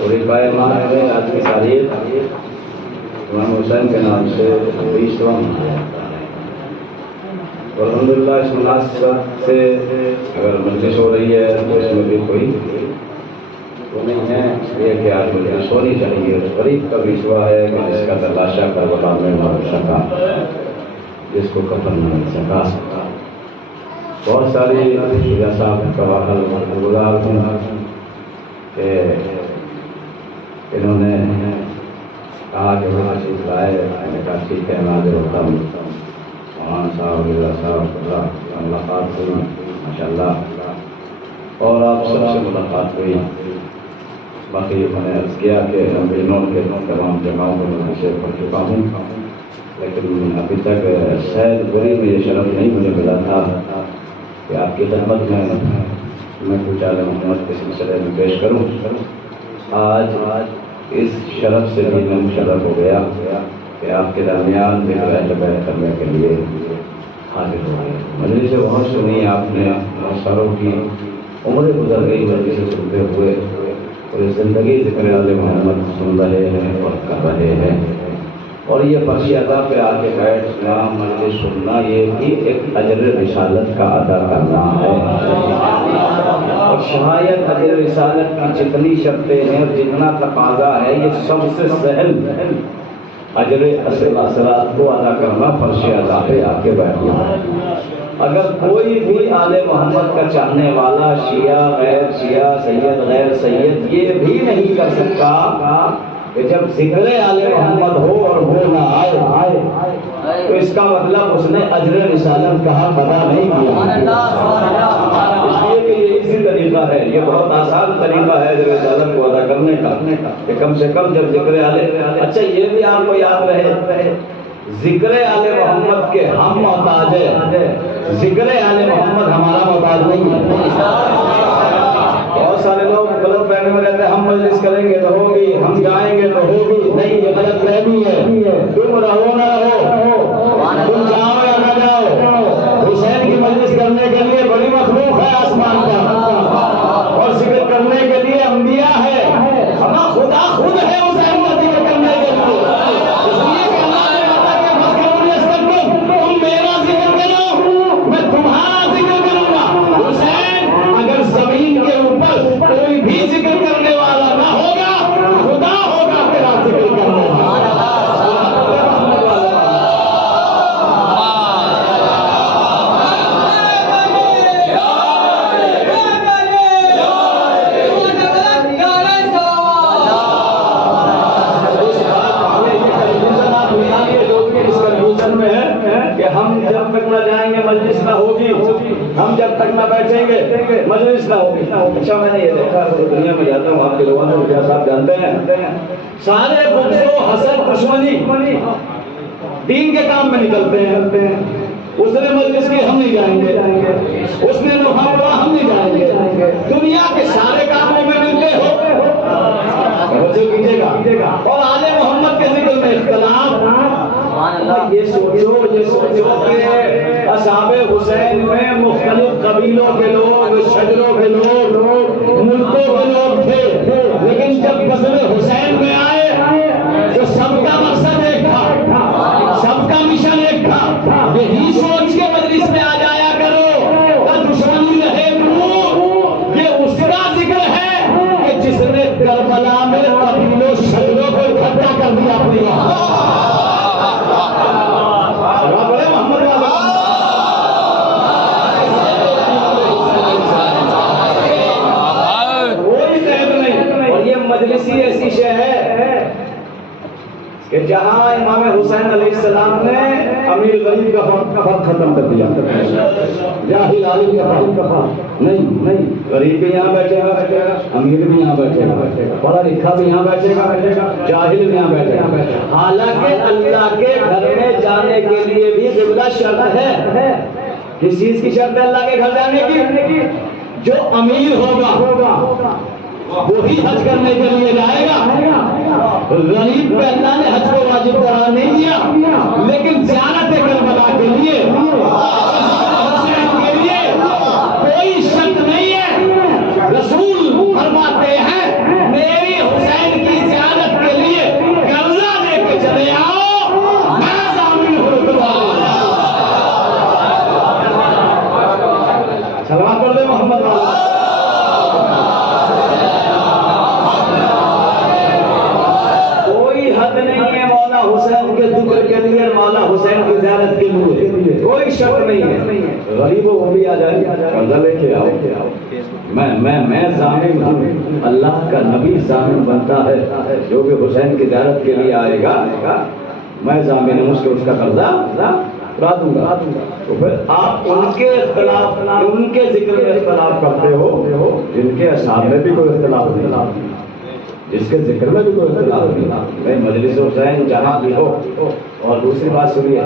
اور ایک ماہ میں آج کی تاریخ امام حسین کے نام سے 20واں منایا جاتا ہے. اور الحمدللہ اس مناسبت سے اگر مجلس ہو رہی ہے تو اس میں بھی کوئی وہ نہیں ہے یہ کہ آج مجلس ہونی چاہیے. غریب کا بھی سوا ہے کہ جس کا تلاشا کربلا میں مر سکا، جس کو کفن نہ مل سکا. بہت ساری صاحب کا گزار ہوں کہ انہوں نے کہا کہ وہ چیز لائے. میں نے کہا ٹھیک ہے میں حاضر ہوتا ہوں. مولانا صاحب مرزا صاحب ملاقات ہوئی ماشاء اللہ، اور آپ سب سے ملاقات ہوئی. باقی میں نے عرض کیا کہ انہوں کے تمام جگہوں پر میں سے پڑھ چکا ہوں، لیکن ابھی تک سید بری میں یہ شرف نہیں مجھے ملا تھا کہ آپ کی خدمت میں کچھ عالم محمد کے سلسلے میں پیش کروں. آج اس شرف سے بھی میں مشرف ہو گیا کہ آپ کے درمیان ذکر اہل بیت کرنے کے لیے حاضر ہو گئے. مجلس سے بہت سنی آپ نے، بہت ساروں کی عمریں گزر گئی مجلس سے سنتے ہوئے، اور یہ زندگی ذکر اہل محمد سن رہے ہیں اور کر رہے ہیں. اور یہ فرش ادا پہ آ کے بیٹھنا، مجلس سننا، یہ بھی ایک اجر رسالت کا ادا کرنا ہے. اور شاید اجر رسالت کی جتنی شرطیں ہیں اور جتنا تقاضا ہے، یہ سب سے سہل اجر اصلاۃ کو ادا کرنا فرش ادا پہ آ کے بیٹھنا. اگر کوئی بھی آل محمد کا چاہنے والا شیعہ غیر شیعہ، سید غیر سید، یہ بھی نہیں کر سکتا کہ جب ذکر آل محمد ہو اور وہ نہ آئے تو اس کا مطلب اس نے اجر رسالت کا حق ادا نہیں کیا. اس لیے کہ یہ اسی طریقہ ہے، یہ بہت آسان طریقہ ہے اجر رسالت کو ادا کرنے کا، کہ کم سے کم جب ذکر اچھا یہ بھی آپ کو یاد رہے، ذکر آل محمد کے ہم محتاج ہیں، ذکر آل محمد ہمارا محتاج نہیں ہے. بہت سارے لوگ غلط فہمی میں رہتے ہیں، ہم مجلس کریں گے تو ہوگی، ہم جائیں گے تو ہوگی. نہیں، یہ غلط فہمی ہے. تم رہو نہ رہو، تم جاؤ یا نہ جاؤ، حسین کی مجلس کرنے کے لیے بڑی مخلوق ہے آسمان کا، اور ذکر کرنے کے لیے انبیاء ہے. ہمارا خدا خود ہے حسین کا ذکر کرنے کے لیے. اس لیے کہ اللہ نے بتا کہ تم میرا ذکر کرو، میں تمہارا ذکر کروں گا. حسین اگر زمین کے اوپر کوئی بھی ذکر کرنے والا نہ ہوگا، خدا ہوگا تیرا ذکر کرنے والا. ہم جب تک نہ جائیں گے مجلس نہ ہوگی، ہم جب تک نہ بیٹھیں گے مجلس نہ ہوگی. اچھا میں نے یہ دیکھا، دنیا میں جاتا ہوں، آپ کے لوگوں نے مرزا صاحب جانتے ہیں، سارے بغض و حسد دشمنی دین کے کام میں نکلتے ہیں. اس نے مجلس کی ہم نہیں جائیں گے، اس نے نوحہ پڑھا ہم نہیں جائیں گے. دنیا کے سارے کاموں میں ملتے ہو کیجیے گا، اور آل محمد کے ذکر میں اختلاف. یہ سوچو کہ اصحاب حسین میں مختلف قبیلوں کے لوگ، شجروں کے لوگ، ملکوں کے لوگ تھے، لیکن جب غزوہ حسین میں آئے تو سب کا مقصد ایک تھا، سب کا مشن ایک تھا. یہی سوچ کے مجلس میں آ جایا کرو، نہ دشمنی رہے دور. یہ اس کا ذکر ہے کہ جس نے کربلا میں قبیلوں شجروں کو اکٹھا کر دیا اپنی. مجلسی ایسی شے ہے کہ جہاں امام حسین علیہ السلام نے امیر غریب کا فرق ختم کر دیا، جاہل عالم کا فرق نہیں. غریب بھی یہاں بیٹھے گا، امیر بھی یہاں بیٹھے گا، پڑھا لکھا بھی یہاں بیٹھے گا، جاہل بھی یہاں بیٹھے گا. حالانکہ اللہ کے گھر میں جانے کے لیے بھی قبلہ شرط ہے. کس چیز کی شرط ہے اللہ کے گھر جانے کی؟ جو امیر ہوگا وہی حج کرنے کے لیے جائے گا. غریب پہ اللہ نے حج کو واجب قرار نہیں دیا، لیکن زیارت کربلا کے لیے کوئی شرط نہیں ہے. رسول فرماتے ہیں میری کوئی شک نہیں ہے، غریب وہ بھی آ جائے قرضہ لے کے آؤ، میں ضامن ہوں، اللہ کا نبی ضامن بنتا ہے، جو بھی حسین کی زیارت کے لیے آئے گا میں ضامن ہوں، اس کا قرضہ اڑا دوں گا۔ تو پھر آپ ان کے اختلاف، ان کے ذکر میں اختلاف کرتے ہو جن کے اصحاب میں بھی کوئی اختلاف نہیں، جس کے ذکر میں بھی کوئی اختلاف نہیں، مجلس حسین جہاں بھی ہو۔ اور دوسری بات سنیے،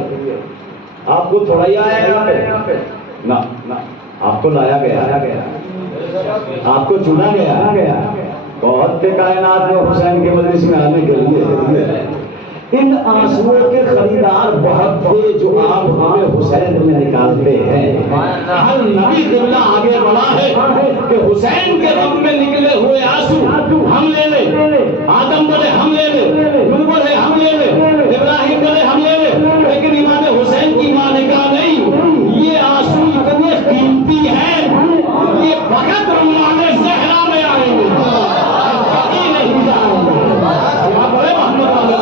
آپ کو تھوڑا ہی آیا یہاں پہ نہ، آپ کو لایا گیا، آپ کو چنا گیا، بہت تھے کائنات میں حسین کے مجلس میں آنے کے لیے، ان آنسوؤں کے خریدار بہت تھے جو آپ ہمیں حسین میں نکالتے ہیں۔ ہر نبی قبلہ آگے بڑھا ہے کہ حسین کے غم میں نکلے ہوئے آنسو ہم لے لیں، آدم بڑے ہم لے لیں، نوح بڑے ہم لے لیں، ابراہیم بڑے ہم لے لیں، لیکن امام حسین کی ماں نے کہا نہیں، یہ آنسو اتنے قیمتی ہیں، یہ فقط رمضان زہرا میں آئیں گے، باقی نہیں جائیں گے۔ آپ بڑے محمد والے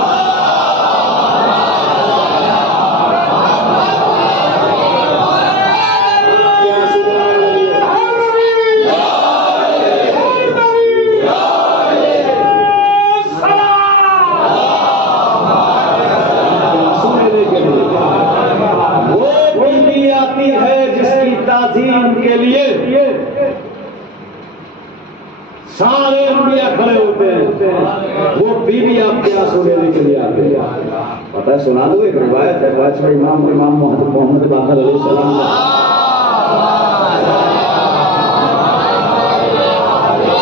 کے لیے سارے انبیاء کھڑے ہوتے ہیں، وہ بیوی آپ کے آنسو لینے کے لیے آتے ہیں۔ پتہ ہے، سنا دو، ایک روایت ہے پانچویں امام محمد باقر علیہ السلام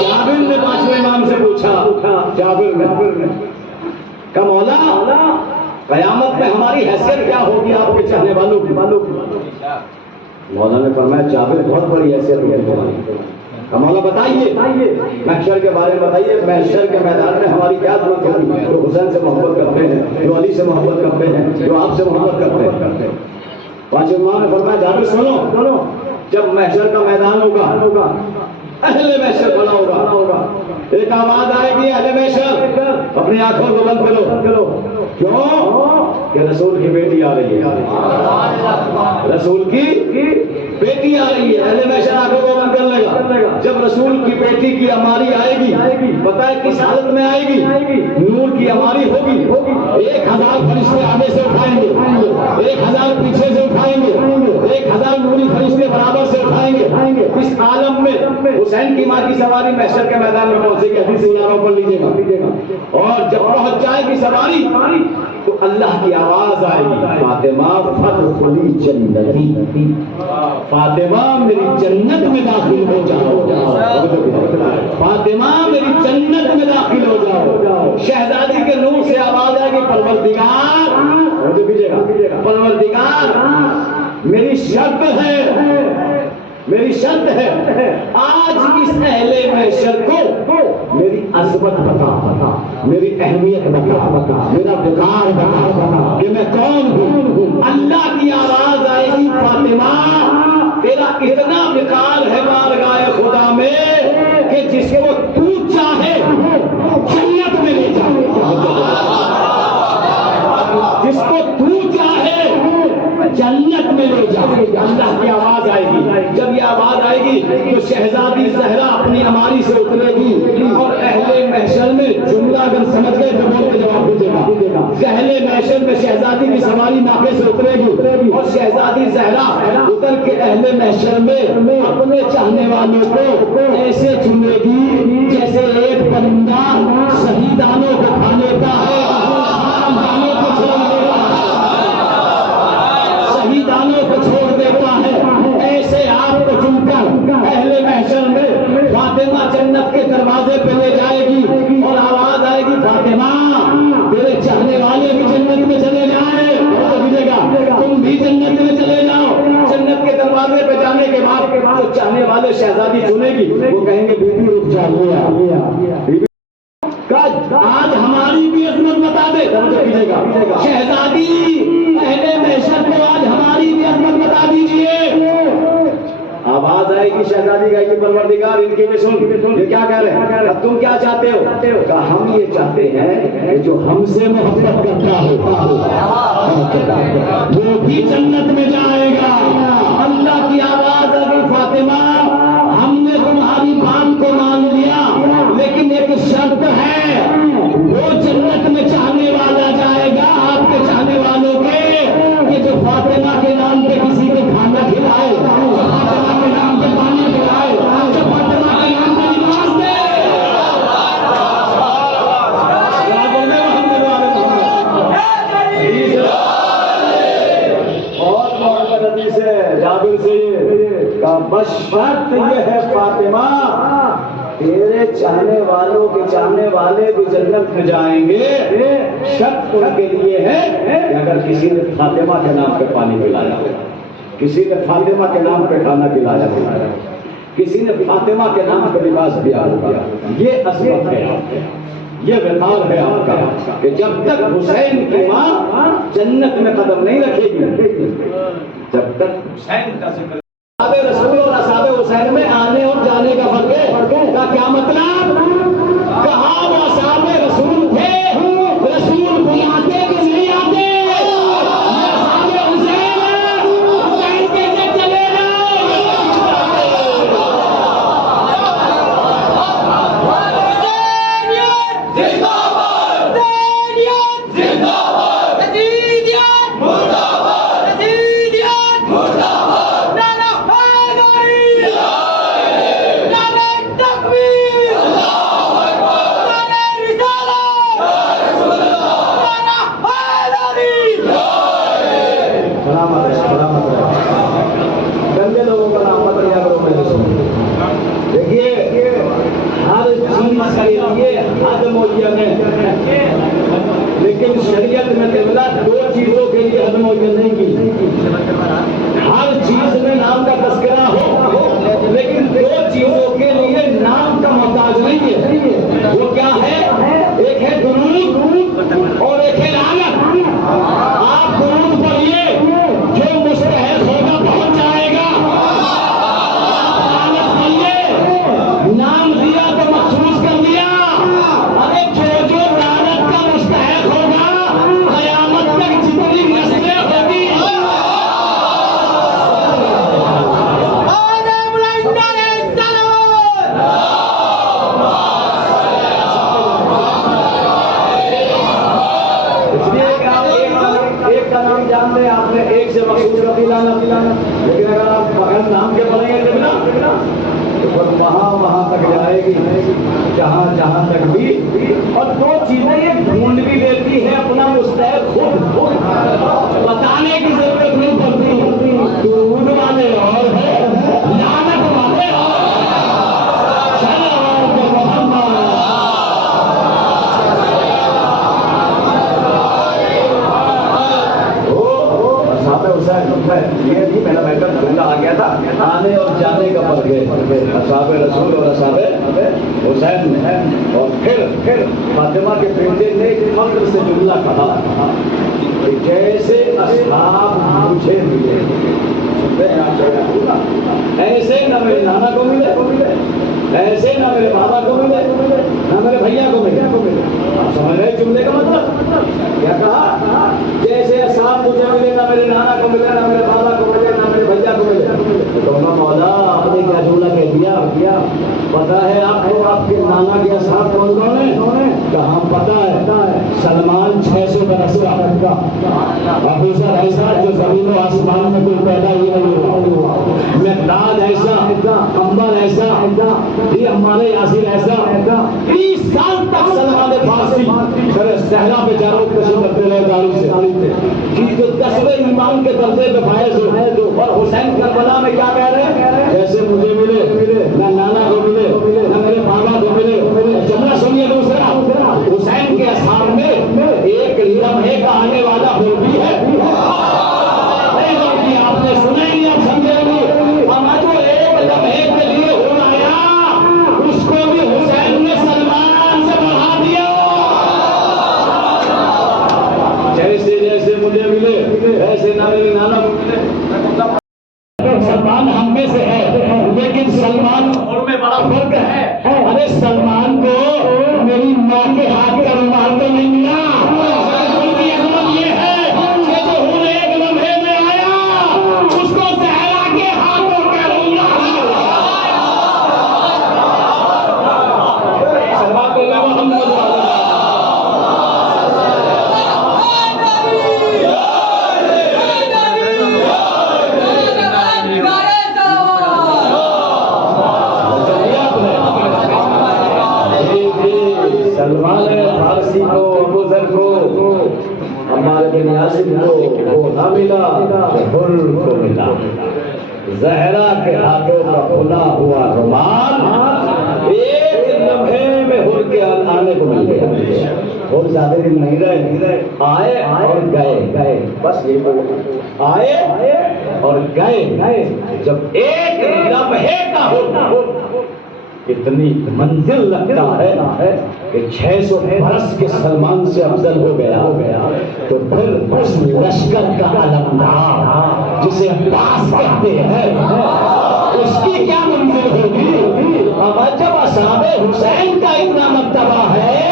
جابر نے پانچویں امام سے پوچھا، جابر نے کہا مولا قیامت میں ہماری حیثیت کیا ہوگی آپ کے چاہنے والوں کی؟ مولا نے فرمایا جابر بہت بڑی حیثیت ہوگی۔ مولا بتائیے، محشر کے بارے میں بتائیے، محشر کے میدان میں ہماری کیا ضرورت ہوگی؟ جو حسین سے محبت کرتے ہیں، جو علی سے محبت کرتے ہیں، جو آپ سے محبت کرتے ہیں۔ پانچویں امام نے فرمایا جابر سنو، جب محشر کا میدان ہوگا، اہل محشر کھڑا ہوگا، ایک آواز آئے گی، اہل محشر اپنی آنکھوں کو بند کرو۔ کیوں؟ کہ رسول کی بیٹی آ رہی ہے، رسول کی بیٹی آ رہی ہے، اہل محشر آنکھوں کو بند کر لے گا۔ جب رسول کی بیٹی کی اماری آئے گی، پتہ ہے کس حالت میں آئے گی؟ نور کی اماری ہوگی، 1000 فرشتے آگے سے اٹھائیں گے، 1000 پیچھے سے اٹھائیں گے، 1000 نوری فرشتے برابر سے اٹھائیں گے۔ اس عالم میں حسین کی ماں کی سواری محشر کے میدان میں پہنچے گی، حدیث یاروں پر لیجیے گا، اور جب پہنچ جائے گی سواری تو اللہ کی آواز آئے گی، فاطمہ فادخلی جنتی، فاطمہ میری جنت میں داخل ہو جاؤ، فاطمہ میری جنت میں داخل ہو جاؤ۔ شہزادی کے نور سے آواز آئے گی، پروردگار میری شرط ہے آج اس اہل محشر کو میری عظمت بتا، میری اہمیت بتا، میرا وقار بتا کہ میں کون ہوں۔ اللہ کی آواز آئے گی، فاطمہ تیرا اتنا وقار ہے بارگاہ خدا میں کہ جس کو تو چاہے جنت میں لے جائے، جس کو تو چاہے جنت میں لے جائے۔ اللہ کی آواز آئے گی، جب یہ آواز آئے گی تو شہزادی زہرا اپنی اماری سے اترے گی، اور اہل محشر میں جملہ اگر سمجھ گئے تو بول کے جواب دیجیے گا۔ اہل محشر میں شہزادی کی سواری ناقے سے اترے گی، اور شہزادی زہرا اتر کے اہل محشر میں اپنے چاہنے والوں کو ایسے چنے گی جیسے ایک پرندہ شہیدانوں کو کھا لیتا ہے، شہیدانوں کو چھوڑ دیتا ہے، ایسے آپ کو چن کر اہل محشر میں فاطمہ جنت کے دروازے پہ لے جائے گی، اور آواز آئے گی، فاطمہ تیرے چاہنے والے بھی جنت میں چلے جائیں، تم بھی جنت میں چلے جاؤ۔ جنت کے دروازے پہ جانے کے بعد جو چاہنے والے شہزادی چنے گی، وہ کہیں گے بیٹی رک جا، آج ہماری بھی عظمت بتا دے، شہزادی اہل محشر کو آج ہماری بھی عظمت بتا دیجئے۔ آواز آئے گی شہزادی کا کہ پروردگار ان کی بھی سن، یہ کیا کہہ رہے ہیں؟ اب تم کیا چاہتے ہو؟ کہ ہم یہ چاہتے ہیں کہ جو ہم سے محبت کرتا ہو وہ بھی جنت میں جائے گا۔ اللہ کی آواز آ گئی، فاطمہ ہم نے تمہاری بات کو مان لیا، لیکن ایک شرط ہے، وہ جنت میں چاہنے والا جائے گا آپ کے چاہنے والوں کے، کہ جو فاطمہ کے نام پہ کسی کو کھانا کھلائے، فاطمہ کے نام پہ پانی پلائے، جو فاطمہ کے نام پہ نماز دے۔ اور محمد علی سے جابر سے کا بس شرط یہ ہے فاطمہ تیرے چاہنے والوں کے چاہنے والے بھی جنت میں جائیں گے، شرط ان کے لیے ہے کہ اگر کسی نے فاطمہ کے نام پہ پانی پلایا، کسی نے فاطمہ کے نام پہ کھانا کھلایا، کسی نے فاطمہ کے نام پہ لباس دیا ہوگا، یہ عظمت ہے، یہ وقار ہے آپ کا کہ جب تک حسین کی ماں جنت میں قدم نہیں رکھے گی، جب تک حسین کا ذکر صحابہ رسول اور اصحاب حسین میں آنے اور جانے کا فرق ہے۔ کا کیا مطلب؟ کہاں وہ اصحاب رسول تھے، رسول بھی آتے کہ نہیں آتے؟ اصحاب حسین حسین کہتے چلے گندے لوگوں کا نام مت لیا کرو میرے سامنے۔ دیکھیے ہر چیز کے لیے حد معین ہے، لیکن شریعت میں قبلہ دو چیزوں کے لیے حد معین نہیں کی۔ ہر چیز میں نام کا تذکرہ ہو، لیکن دو چیزوں کے لیے نام کا محتاج نہیں ہے۔ وہ کیا ہے؟ ایک ہے درود اور ایک ہے لعنت۔ آپ درود پڑھیے، جو مستحق ہوگا پہنچ جائے گا۔ لعنت پڑھیے، نام دیا تو مخصوص کر دیا، ارے جو لعنت کا مستحق ہوگا قیامت تک جتنی نسلیں ہوگی جانتے آپ نے ایک سے مخصوص کا دلانا، لیکن اگر آپ بغیر نام کے پڑھیں گے تو پھر وہاں تک جائے گی جہاں تک بھی۔ اور دو چیزیں یہ ڈھونڈ بھی لیتی ہے اپنا مستحق خود بتانے کی ضرورت نہیں پڑتی، درود والے اور ہے، لعنت والے اور یہ نہیں میرا بہتر جملہ آ گیا تھا، آنے اور جانے کا فرق ہے اصحاب رسول اور اصحاب حسین میں۔ اور پھر فاطمہ کے بیٹے نے فخر سے جملہ کہا کہ جیسے اصحاب مجھے ملے ایسے نہ میرے نانا کو ملے، ایسے نہ میرے بابا کو ملے، نہ میرے بھیا کو ملے۔ آپ سمجھ رہے جملے کا مطلب کیا کہا؟ جیسے اصحاب مجھے ملے، نہ میرے نانا کو ملے، نہ میرے بابا کو ملے، نہ میرے بھیا کو ملے۔ تو مولا آپ نے کیا جملہ کہہ دیا؟ پتا ہے آپ کو آپ کے نانا کے اصحاب کون کون ہیں؟ کہاں پتا ہے؟ سلمان 600 برس کا، ابو ذر ایسا جو زمین و آسمان میں کوئی پیدا ہی نہیں ہوا، مقداد ایسا، عمر ایسا، یہ ہمارے یاسر ایسا۔ 30 سال تک سلمان فارسی صحرا پہ چاروں کشی کرتے رہے گاڑی سے، جو 10ویں ایمان کے درجے پہ فائز ہو۔ اور حسین کربلا میں کیا کہہ رہے ہیں؟ جیسے مجھے ملے، نہ نانا کو ملے، نہ میرے بابا کو ملے۔ جملہ سنیے دوسرا، حسین کے اصحاب میں ایک لمحے کا آنے والا وہ بھی ہے۔ آپ نے سنا ہی نہیں، آپ سمجھے نہیں، ہمارا جو ایک لمحے کے لیے ہو آیا اس کو بھی حسین نے سلمان سے بڑھا دیا۔ جیسے مجھے ملے ایسے نہ میرے نانا کو ملے۔ سلمان ہم میں سے ہے، ماں کے ہاتھ کا رومال تو نہیں ملا. ان کی عظمت یہ ہے کہ جو حور ایک لمحے میں آیا اس کو زہرا کے ہاتھوں کا رومال ملا. صلوات اللہ محمد سلمان فارسی کو ابو ذر کو عمار بن یاسر کو وہ نہ ملا حر کو ملا. زہرا کے ہاتھوں کا کھلا ہوا رومال ایک لمحے میں حر کے آنے کو مل گیا. بہت زیادہ دن نہیں رہے, آئے اور گئے, بس یہ آئے اور گئے. جب ایک لمحے کا حر اتنی منزل لگتا ہے کہ 600 برس کے سلمان سے افضل ہو گیا, تو پھر اس لشکر کا علمدار جسے عباس کہتے ہیں اس کی کیا منزل ہوگی؟ اب جب اصحاب حسین کا اتنا مرتبہ ہے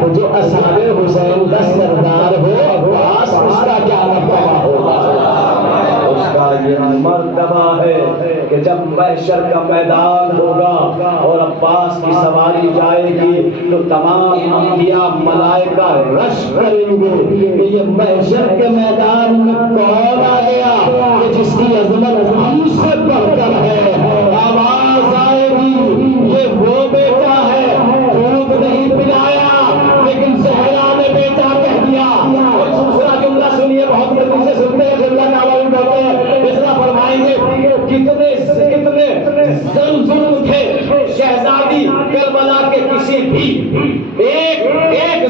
تو جو اصحاب حسین کا سردار ہو عباس, اس کا کیا مرتبہ ہوگا؟ اس کا یہ مرتبہ ہے کہ جب محشر کا میدان ہوگا اور عباس کی سواری جائے گی تو تمام انبیاء ملائکہ رش کریں گے کہ یہ محشر کے میدان میں کون آ گیا کہ جس کی عظمت ہم سے بڑھ کر ہے. آواز آئے گی یہ وہ بیٹا ہے, دودھ نہیں پلایا لیکن زہرا نے بیٹا کہہ دیا. اور دوسرا جملہ سنیے, بہت جلدی سے سنتے ہیں, جملہ کا عمل کرتے ہیں. اس طرح فرمائیں گے کتنے ظلم تھے شہزادی کربلا کے کسی بھی ایک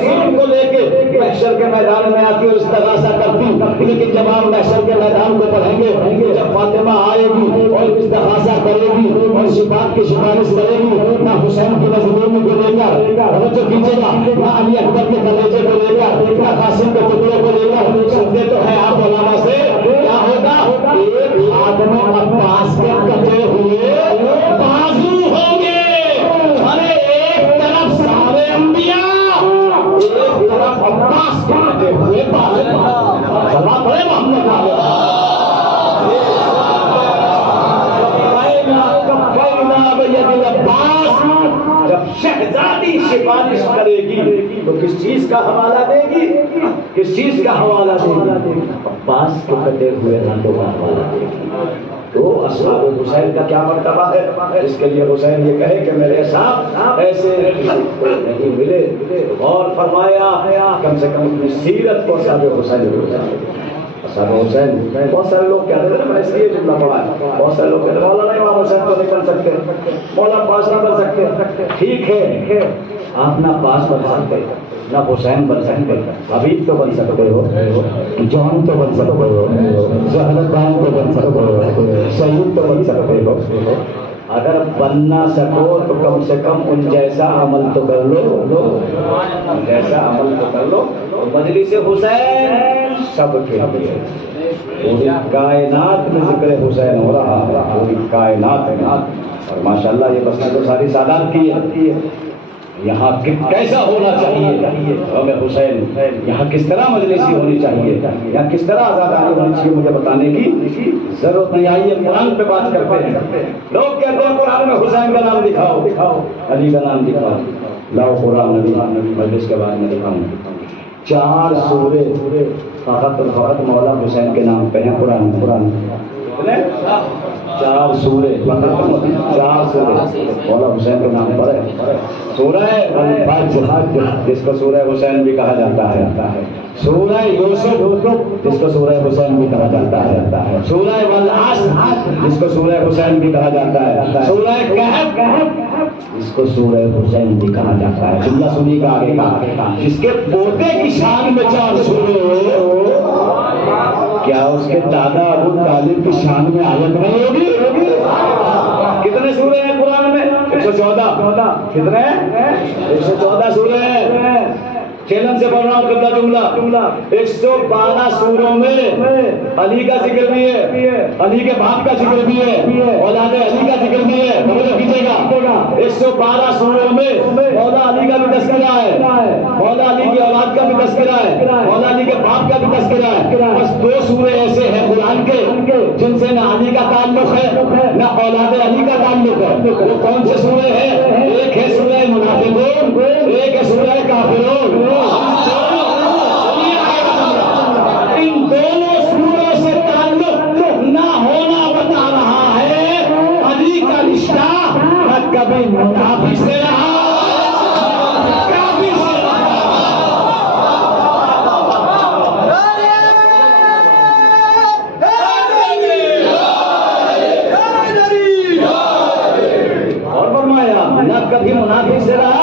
ظلم کو لے کے محشر کے میدان میں آتی اور استغاثہ کرتی, لیکن جب آپ محشر کے میدان کو پڑھیں گے, جب فاطمہ آئے گی اور استغاثہ کرے گی اور شفاعت کی سفارش کرے گی, نہ حسین کی مظلوم کو لے کر جو کھینچے گا, نہ علی اکبر کے کلیجے کو لے کر, نہ قاسم کے ٹکڑے کو لے کر. سنتے تو ہے آپ علماء سے, کیا ہوگا؟ ایک ہاتھ میں عباس کے کٹے ہوئے بازو ہوں گے. ارے ایک طرف سارے انبیاء, ایک طرف عباس کے کٹے ہوئے بازو. چلا پڑے محمد عباس. جب شہزادی سفارش کرے گی تو کس چیز کا حوالہ دے گی؟ کس چیز کا حوالہ دے گی؟ عباس کے کٹے ہوئے ہاتھوں کا حوالہ دے گی. تو اصحاب حسین کا کیا مرتبہ ہے جس کے لیے حسین یہ کہے کہ میرے ساتھ ایسے نہیں ملے. اور فرمایا کم سے کم اپنی سیرت کو اصحاب حسین اصحاب حسین. بہت سارے لوگ کہتے ہیں, میں اس لیے جملہ پڑھا ہے, بہت سارے لوگ کہتے ہیں مولانا امام حسین کو نہیں بن سکتے, مولانا عباس نہ بن سکتے. ٹھیک ہے, آپ نہ عباس بن سکتے, نہ حسین بن سکتے, حبیب تو بن سکتے ہو, جان تو بن سکتے ہو, زہرتان تو بن سکتے ہو, سعید تو بن سکتے ہو. اگر بن نہ سکو تو کم سے کم ان جیسا عمل تو کر لو, ان جیسا عمل تو کر لو. مجلس حسین سب کے لیے پوری کائنات میں ذکر حسین ہو رہا ہے, پوری کائنات میں. اور ماشاءاللہ یہ بس تو ساری سادات کی ہے. یہاں کیسا ہونا چاہیے غم حسین, یہاں کس طرح مجلسی ہونی چاہیے, یہاں کس طرح آزادانی ہونی چاہیے, مجھے بتانے کی ضرورت نہیں. آئیے قرآن پہ بات کرتے ہیں. لوگ کہتے ہیں قرآن میں حسین کا نام دکھاؤ, علی کا نام دکھاؤ. لاؤ قرآن مجلس کے بعد میں دکھاؤں. 4 سورے فقط مولا حسین کے نام پہ ہیں قرآن میں. 4 سورے مولا حسین کے نام پر ہے. سورہ الفجر جس کو سورہ حسین بھی کہا جاتا ہے, سورہ یوسف جس کو سورہ حسین بھی کہا جاتا ہے, سورہ والعصر جس کو سورہ حسین بھی کہا جاتا ہے, سورہ کہف جس کو سورہ حسین بھی کہا جاتا ہے. جملہ سنی کا آگے کا, جس کے پوتے کی شان میں 4 سورے ہو, کیا اس کے دادا ابو طالب کی شان میں آیت نہیں ہوگی؟ کتنے سورے ہیں قرآن میں؟ 114. کتنے؟ 114 سورے ہیں. چیلن سے پڑھ رہا ہوں کتنا جملہ. 112 سوروں میں علی کا ذکر بھی ہے, علی کے باپ کا ذکر بھی ہے, اولاد علی کا ذکر بھی ہے. توجہ کیجیے گا, 112 سوروں میں مولا علی کا بھی تذکرہ ہے, تذکرہ ہے، مولا علی کے باپ کا بھی تذکرہ ہے. بس 2 سورے ایسے ہیں قرآن کے جن سے نہ علی کا تعلق ہے نہ اولاد علی کا تعلق ہے. وہ کون سے سورے ہیں؟ ایک ہے سورہ منافقون، ایک ہے سورہ کافرون. ان دونوں سوروں سے تعلق نہ ہونا بتا رہا ہے علی کا رشتہ نہ کبھی منافق سے رہا کافر سے رہا. اور فرمایا نہ کبھی منافق سے رہا.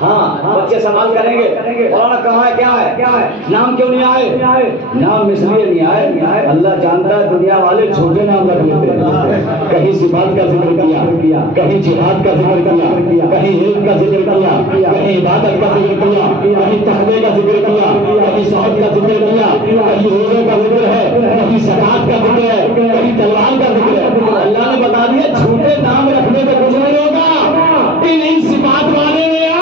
ہاں بچے سوال کریں گے اور کہاں ہے کیا ہے نام کیوں نہیں آئے؟ نام اس لیے نہیں آئے، اللہ جانتا ہے دنیا والے چھوٹے نام رکھ لیتے ہیں. کہیں صفات کا ذکر کیا، کہیں جہاد کا ذکر کیا، کہیں علم کا ذکر کیا، کہیں عبادت کا ذکر کیا، کہیں تقوی کا ذکر کیا، کہیں صحت کا ذکر کیا، کہیں روزے کا ذکر ہے، کہیں زکات کا ذکر ہے، کہیں تلوار کا ذکر ہے. اللہ نے بتا دیا چھوٹے نام رکھنے سے کچھ نہیں ہوگا، ان صفات والے میں آؤ.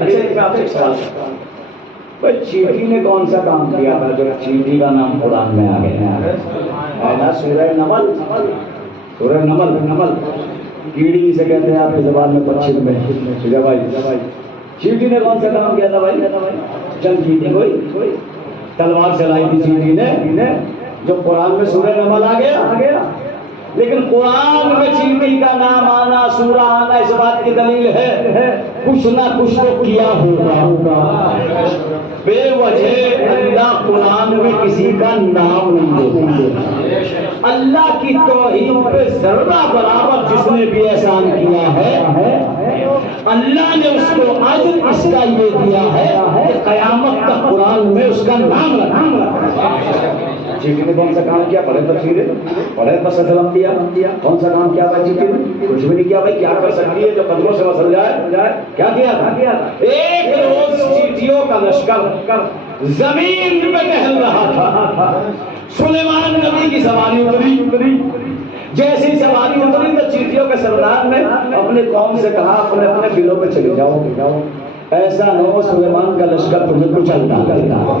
اچھا آپ سے سوال کرتا ہوں، بھائی چیٹی نے کون سا کام کیا تھا جو چیٹی کا نام قرآن میں آ گیا؟ سورہ نمل. سورہ نمل کیڑی سے کہتے ہیں آپ کی زبان میں پچھم میں. بھائی چیٹی نے کون سا کام کیا تھا بھائی؟ چند چیٹی کوئی تلوار چلائی تھی چیٹی نے جو قرآن میں سورہ نمل آ گیا. لیکن قرآن میں چیٹی کا نام آنا، سورہ آنا اس بات کی دلیل ہے کچھ نہ کچھ تو کیا ہوگا. بے وجہ اللہ قرآن میں کسی کا نام نہیں دیتا. اللہ کی توحید پہ ذرہ برابر جس نے بھی احسان کیا ہے اللہ نے اس کو اجر اس کا یہ دیا ہے کہ قیامت تک قرآن میں اس کا نام رکھا. چیٹی نے کون سا کام کیا؟ پڑھے تفسیریں، پڑھے بس اسلام دیا. کون سا کام کیا بھائی چیٹی نے؟ کچھ بھی نہیں کیا بھائی. کیا کر سکتی ہے جو قدموں سے مسل جائے؟ کیا کیا تھا؟ ایک روز چیٹیوں کا لشکر زمین پہ ٹہل رہا تھا. سلیمان نبی کی سواری اتری. جیسی سواری اتری تو چیٹیوں کے سردار نے اپنے قوم سے کہا اپنے اپنے بلوں پہ چلے جاؤ. ایسا نہ ہو سلیمان کا لشکر تمہیں کچھ الٹا کرتا.